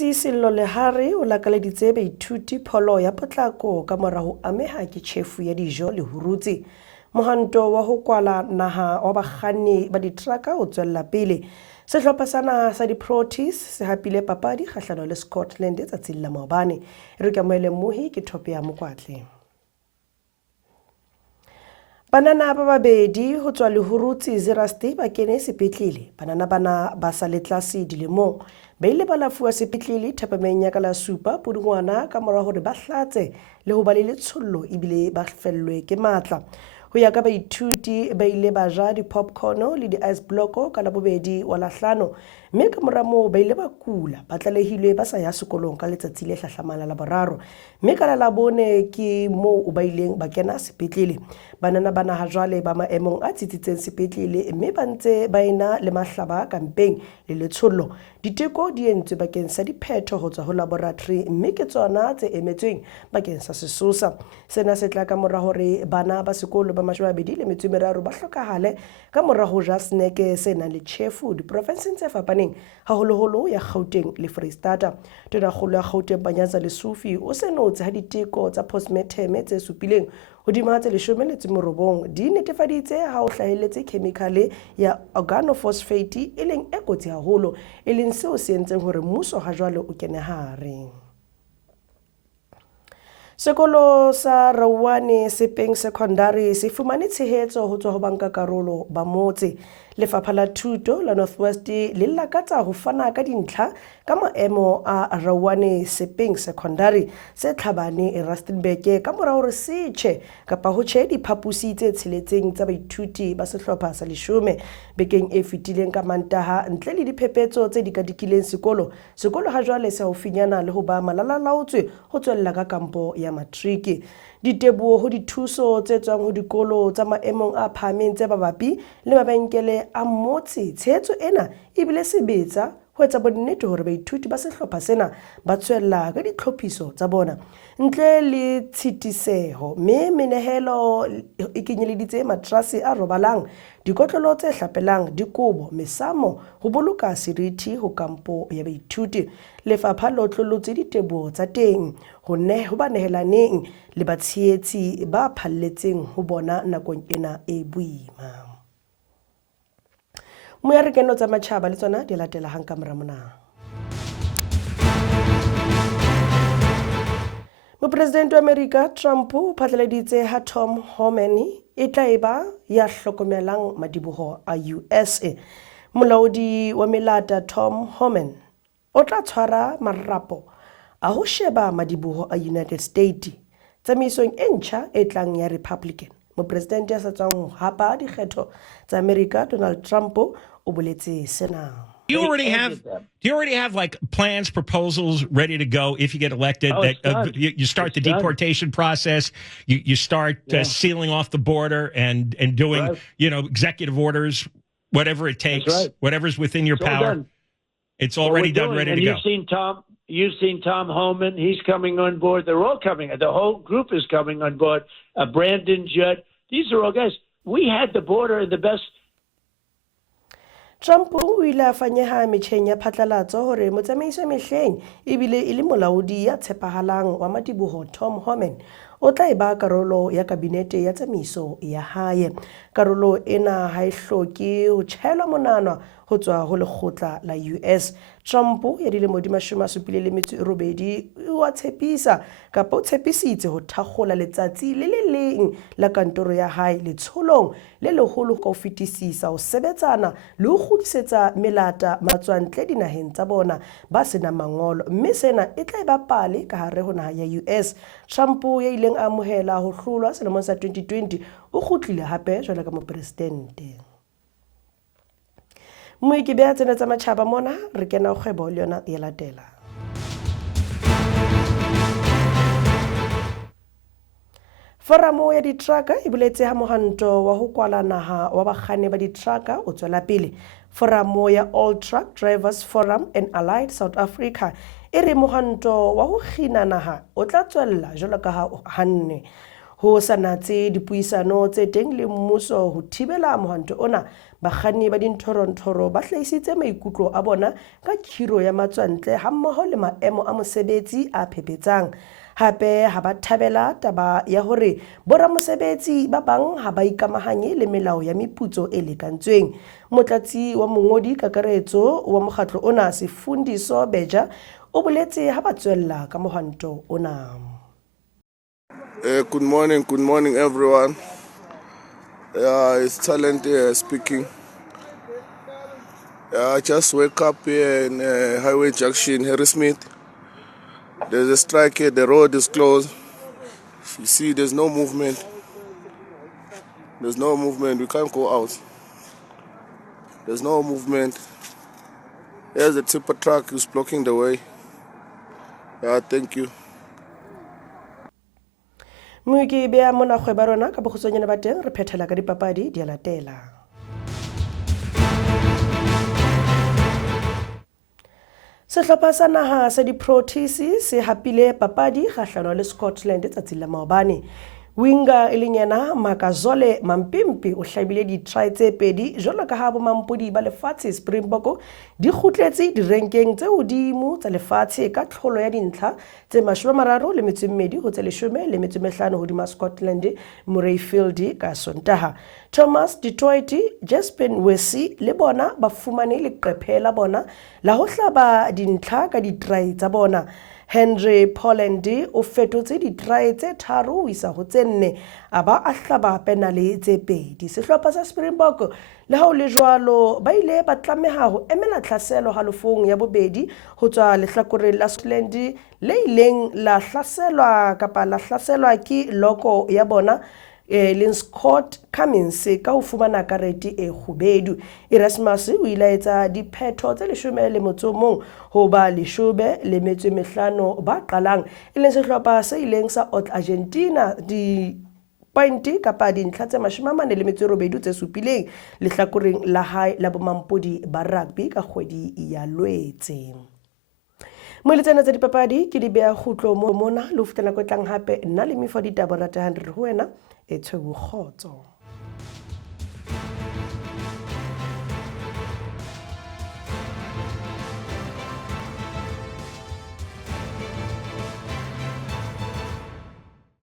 MEC Lehari o lakalaleditse baithuti pholo ya potlako ka mora ho ameha ke tjhefu ya dijo lehurutshe. Mohwanto wa ho kwala naha wa bakganni ba ditraka o tswella pele. Sehlopha sa naha sa di-Proteas se hapile papadi kgahlano le Scotland tsatsing la maobane. Re ka moele mohi ke Rethabile Mokoatle. Banana ba babedi ho tswa lehurutshe Zerasti ba kene sepetlele. Banana bana ba sa le tlase dilemong. Ba ile ba lafuwa sepetlele thapameng ya ka la 7 Pudungwana ka mora hore ba hlatse le ho ba le letshollo ebile ba fellwe ke matla. Ho ya ka baithuti ba ile ba ja di-popcorn le di-ice block ka labobedi wa Lahlano, mme ka mora moo ba ile ba kula ba tlalehilwe ba sa ya sekolong ka letsatsi le hlahlamang la boraro, mme ka la Labone ke moo ba ileng ba kena sepetlele. Banana bana ha jwale ba maemong a tsitsitseng sepetlele, mme ba ntse ba ena le mahlaba kampeng le letsollo. Diteko di entswe bakeng sa diphetho ho tswa ho laboratory, mme ke tsona tse emetsweng bakeng sa sesosa. Sena se tla ka mora hore bana ba sekolo ba 23 ba hlokahale ka mora ho ja sneke se nang le tjhefu diprofenseng tse fapaneng haholoholo ya Gauteng le Freistata. Tonakgolo ya Gauteng Panyaza Lesufi o senotse ha diteko tsa postmortem tse supileng hodima tse 19 di netefaditse ha o hlahelletse chemicale ya organophosphate e leng e kotsi haholo, e leng seo se entseng hore mmuso ha jwale o kene hare. Sekolo sa Rauwane Sepeng Secondary se fumane tshehetso ho tswa ho banka karolo ba motse. Lefapha la Thuto la Northwest le lakatsa ho fana ka dintlha ka maemo a Rauwane Sepeng Secondary se tlhabane Rustenburg ka mora hore se tjhe kapa ho tjhe diphapusi tse tsheletseng tsa baithuti ba sehlopha sa 10 bekeng e fetileng ka Mantaha ntle le diphephetso tse dikadikileng sekolo. Sekolo ha jwale se haufinyana le ho ba malalalaotswe ho tswella ka kampo ya matriki. Diteboho ho dithuso tse tswang ho dikolo tsa maemong a phahameng tse mabapi le mabenkele a motse. Tshehetso ena e bile sebetsa ho etsa bonnete hore baithuti ba sehlopha sena ba tswella ka ditlhophiso tsa bona ntle le tshitiseho, mme menehelo e kenyeleditse matrasi a robalang, dikotlolo tse hlapelang, dikobo, mesamo ho boloka seriti ho kampo ya baithuti. Lefapha le otlolotse diteboho tsa teng ho ba nehelaneng le batshehetsi ba phalletseng ho bona nakong ena e boima. Moya re keno tsa matjhaba le tsona di latela hang ka mora mona. Mopresidente wa Amerika Trump o phatlaladitse ha Tom Homan e tla eba ya hlokomelang madiboho a USA. Molaodi wa melata Tom Homan o tla tshwara marapo a ho sheba madiboho a United States tsamaisong e ntjha e tlang ya Republican. Mopresidente ya sa tswang hapa dikgetho tsa Amerika Donald Trump o boletse sena. Do you already have like plans, proposals ready to go if you get elected? You start the deportation process. You start sealing off the border and doing executive orders, whatever it takes, whatever's within your power. It's already done, ready to go. You've seen Tom Homan. He's coming on board. They're all coming. The whole group is coming on board. Brandon Judd. These are all guys. We had the border in the best. Trump o ile a fanyeha metjheng ya phatlalatso hore motsamaiso mehleng ebile e le molaodi ya tshepahalang wa madiboho Tom Homan o tla eba karolo ya kabinete ya tsamaiso ya hae. Karolo ena ha e hloke ho tjhelwa monana ho tswa ho lekgotla la US. Trump ya dilemo di 78 wa tshepisa kapa o tshepisitse ho thakgola letsatsi le le leng la kantoro ya hae letsholong le leholo ka ho fetisisa ho sebetsana le ho kgutlisetsa melata matswantle dinaheng tsa bona ba sena mangolo, mme sena e tla eba pale ka hare ho naha ya US. Trump ya ileng a amohela ho hlolwa selemong sa 2020 o kgutlile hape jwalo ka mopresidente. Moiki beha tsena tsa matjhaba mona re kena kgwebo le yona e latela. Foramo ya ditraka e boletse ha Mohwanto wa ho kwala naha wa bakganni ba ditraka o tswela pele. Foramo ya All Truck Drivers Forum and Allied South Africa e re Mohwanto wa ho kgina naha o tla tswella jwalo ka ha hanne. ho sanatse dipuisano tse teng le mmuso ho thibela Mohwanto ona bakganni ba dinthorontoro ba hlahisitse maikutlo a bona ka khiro ya matswantle hammoho le maemo a mosebetsi a phepetsang. Hape ha ba thabela taba ya hore boramosebetsi ba bang ha ba ikamahanye le melao ya meputso e lekantsweng. Motlatsi wa mongodi kakaretso wa mokgatlo ona Sifundiso Beja o boletse ha ba tswella ka Mohwanto ona. Good morning everyone. It's Talent speaking. I just woke up here in Highway Junction, Harrismith. There's a strike here, the road is closed. You see, there's no movement. We can't go out. There's no movement. Here's the tipper truck who's blocking the way. Thank you. Muki bea mona khwebarona ka bokhutsonyana ba teng re phethela ka dipapadi di latela. Sehlopha sa naha sa di-Proteas se hapile papadi kgahlano le Scotland tsatsing la maobane. Winga elinyana Makazole Mampimpi o hlabile di-try tse pedi jwalo ka ha bomampodi ba lefatshe Springbok di kgutletse di-rankeng tse hodimo tsa lefatshe ka tlholo ya dintlha tse 32 ho tse 15 hodima Scotland Murrayfield ka Sontaha. Thomas Detroit, Jaspen Wesi le bona ba fumane leqephe la bona la ho hlaba dintlha ka di-try tsa bona. Henry Poland o fetotse di-try tse 3 ho isa ho tse 4 a ba a hlaba penale tse 2. Sehlopha sa Springbok le ha o le jwalo ba ile ba tlameha ho emela tlhaselo halofong ya bobedi ho tswa lehlakoreng la Scotland le ileng la hlaselwa ke loko ya bona Lin Scott Cummins ka ho fumana karete e kgubedu. Erasmus o ilaetsa diphetho tse 11 ho ba 15 ba qalang e leng sehlopha se ileng sa Argentina di pointi kapa dintlha tse 48 tse supileng lehlakoreng la hae la bomampodi ba rugby ka kgwedi ya Lwetse. Moletsena tsa dipapadi ke di bea khutlo mona le ho fetela ko tlang hape nna le mefo ditaba rata 100 ho wena e tshweu khotso.